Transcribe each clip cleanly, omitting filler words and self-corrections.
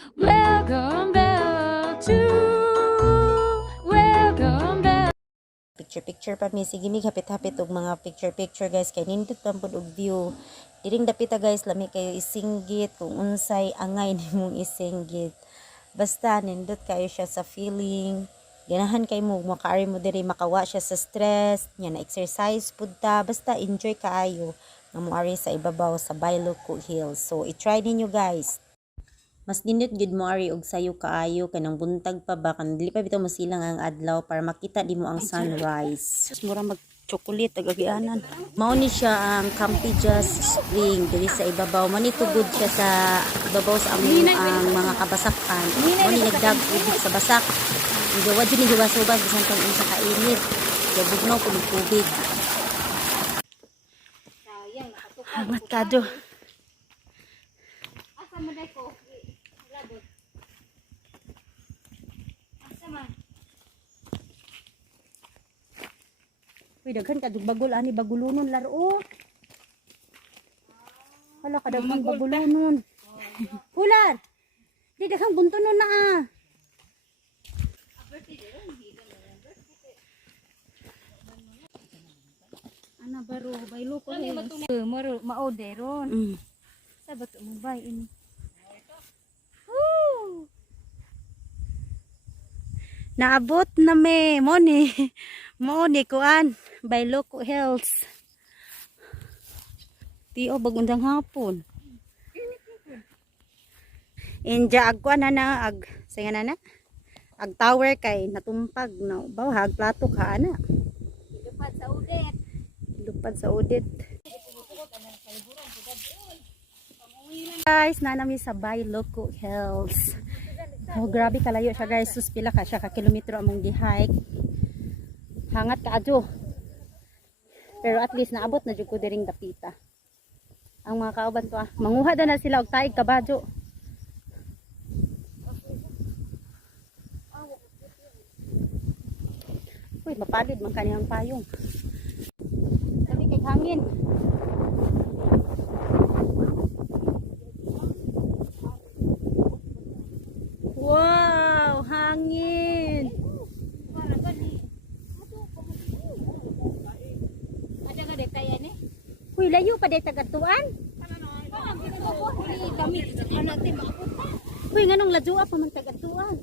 Welcome back to Welcome back. Picture pa mi, sige mig hapit-hapit og mga picture guys, kay nindot pa pud og view. Diring dapita guys, lami kayo isinggit kung unsay angay nimong isinggit. Basta nindot kayo siya sa feeling. Ganahan kay mo makaari mo diri, makawa siya sa stress, nya na exercise pud ta, basta enjoy kaayo nga moari sa ibabaw sa Bailoco Hills. So i-try ninyo guys. Mas nindot gid mo ari og sayo kaayo kanang buntag pa ba kan dili pa bitaw masilang ang adlaw para makita dimo ang sunrise. Mura mag chocolate agagianan. Mao ni siya ang Campijas Spring diri sa ibabaw. Manitugod siya sa ibabaw sa among ang mga kabasakan. Mao ni nagdag ubig sa basak. Gawa din ni subas bisan tong unsa ka init. Gabugnaw pud tubig. Hamat kado. Asa mo dai ko? Labot. Asa man? Uy, daghan ka bagol ani bagulunon laro. Hala ka daghang bagulunon. Hulan. Di daghang buntonon na ah. Ana baro Bailoco maro maode ron. Sa bato mo bay ini. Naabot na me mo ni kuan Bailoco Hills. Tio bagundang hapon. Inja agkuan na ag singa na ag tower kay natumpag na baw hag plato ka ana. Lupad sa udet. Lupad sa udit. Guys, nanami sa Bailoco Hills. Oh, grabe kalayo siya guys. Sus pila ka siya ka kilometro among gi-hike. Hangat ka adyo. Pero at least naabot na jud ko diring dapita. Ang mga kauban to manguha na sila og taig kabadyo. Uy, mapalid man kaniyang payong. Sabi kay hangin. Wow, hangin. Ada ka detaya ni? Uy, layo pa day tagatuan. Kami anak ti maapot pa. Uy, nganong ladua pa man tagatuan.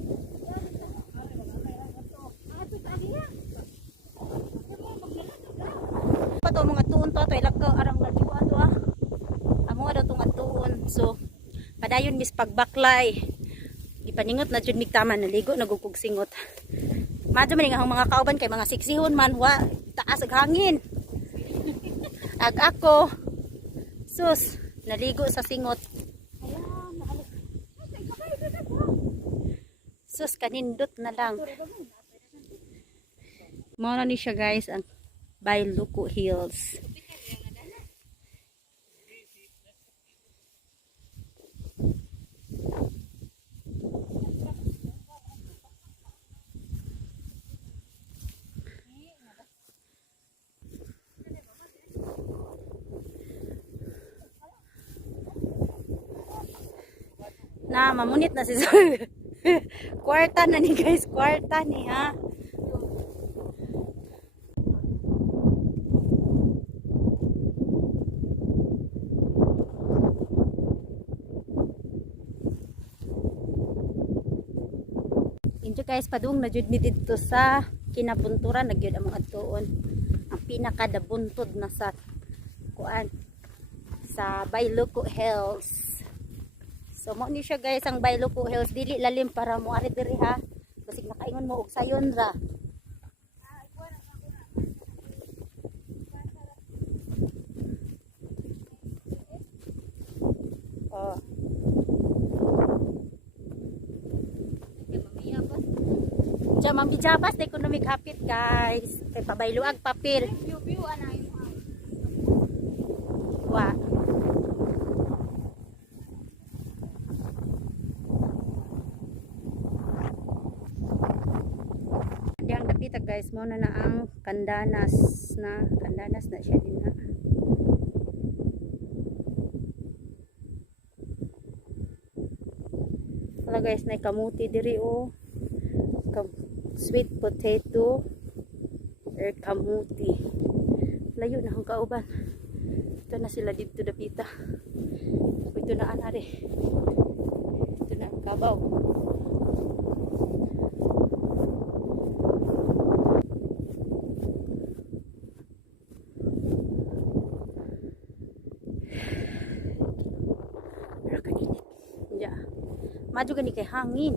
Pato mga tuon to ilakaw arang ladua to ah. Amo daw tong atuon. So, padayon mis pagbaklay. Ipaningot na jud mig tama naligo nagugkog singot. Madyo man ang mga kauban kay mga siksihon man wa taas ag hangin. Ag ako sus naligo sa singot. Sus kanindot na lang. Mao na ni siya guys ang Bailoco Hills. Na mamunit na si Sir. Kwarta na ni guys, kwarta ni ha. Injo guys, padung na jud mi didto sa kinabunturan nagyud among adtuon. Ang pinakadabuntod na sa kuan sa Bailoco Hills. So mo ni siya guys ang Bailoco Hills, dili lalim para mo ari diri ha. Basig nakaingon mo og sayon ra. Oh. Diyan mambijabas na economic hapit guys. Kay pabayluag papel. View ana yung Wa. Diyan dapita guys mo na ang kandanas na siya din ha. Wala guys, na kamuti diri o. Sweet potato or kamuti. Layo na ang kauban. Ito na sila dito dapita. Ito na anari. Ito na ang kabaw. Init. Ya. Maju gani kay hangin.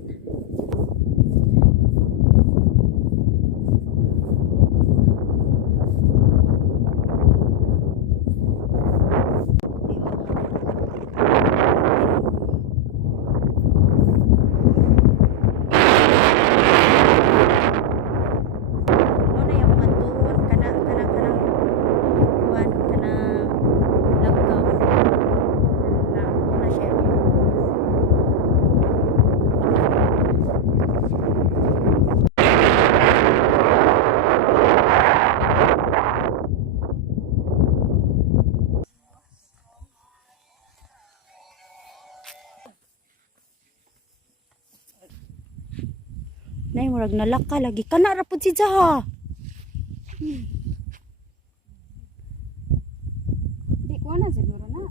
Nay murag nalaka lagi kana ra pud si Jaha. Di ko na siguro na.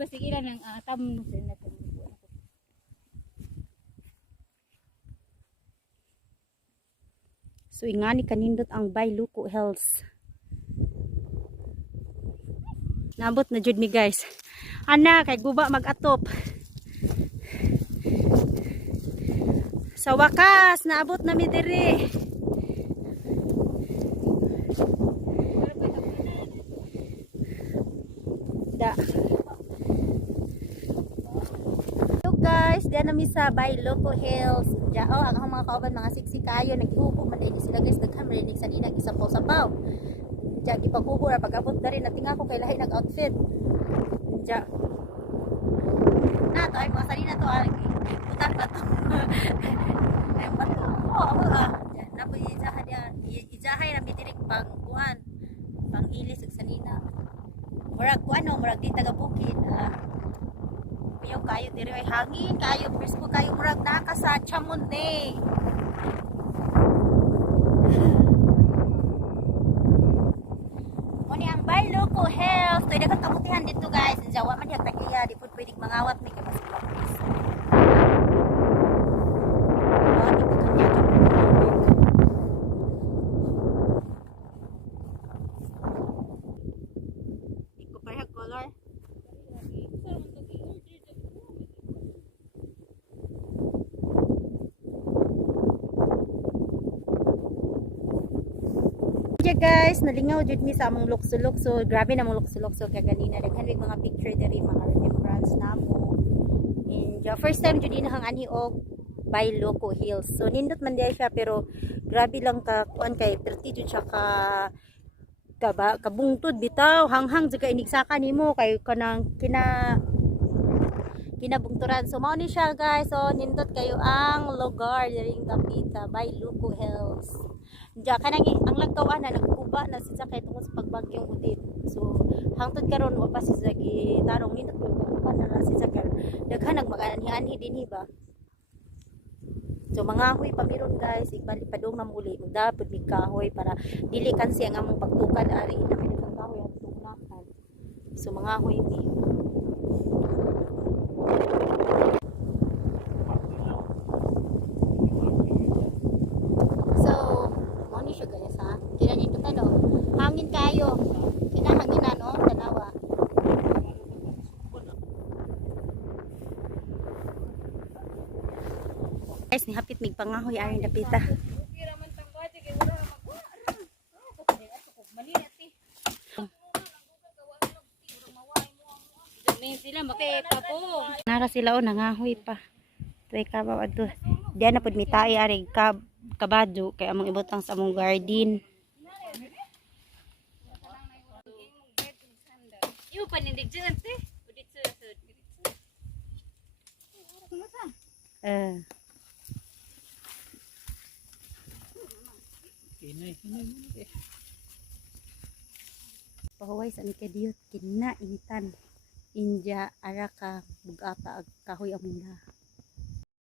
Basta ilan ng tamno sa natin. So ingani kanindot ang Bayluko Hills. Nabot na jud mi guys. Ana kay guba mag-atop. Sa wakas naabot na mi diri. Da. Hello guys, diyan na mi sa Bayluko Hills. Diyan ang mga kauban mga siksi kayo naghihubo man dai sila guys daghan marinig sa ninang isapaw-sapaw. Diyan gipaghubo ra pag-abot dari natinga ko kay lahi nag-outfit. Diyan. Na to ay mga salina to putan ba to? Ay pato. Napo ijahay na bitirik pang kuan. Pang ilis ug sanina. Murag kuan murag di taga bukid. Piyo kayo diri ay hangin kayo presko kayo murag naka sa Chamonde. Muni ang Bayluko Hills. Toy daghang kamutihan dito guys. Jawa man diha tagiya di pud pwedeng mangawat mi kay mas. Iko parehag color. Yeah guys, nalingaw jud mi sa among lukso-lukso. Grabe na among lukso-lukso kay ganina daghan mig mga picture diri mga remembrance namo. And first time jud inahang ani og Bayluko Hills. So nindot man diay siya pero grabe lang ka kuan kay perti jud siya kabungtod bitaw hanghang jud ka inigsaka nimo kay kanang kinabungturan. So mao ni siya guys. So nindot kayo ang lugar diri sa Dapita Bayluko Hills. Diya kanang ang lagkawan na nagkuba na siya kay tungod sa pagbagyong Udit. So hangtod karon wa pa siya gitarong nindot ko na ra siya karon. Daghan nagmaganhi-anhi dinhi ba. So mga hoy pamiron guys, igbalik padung na muli magdapod mi kahoy para dili kan siya nga among pagtukad ari na may daghang kahoy ang tugnakan. So mga hoy mi. So mo ni siya guys ha. Kina nito tano. Hangin kayo. Kinahanginan no tanawa. Guys, ni hapit mig pangahoy aring dapita. Nara sila nangahoy pa. Tuay kabaw adto. Diyan na pud mitay aring kabadyo kay among ibutang sa among garden. Iyo panindig dyan te. Udit sa pahuway sa mikadiyot kina initan inja araka bugapa ag kahoy among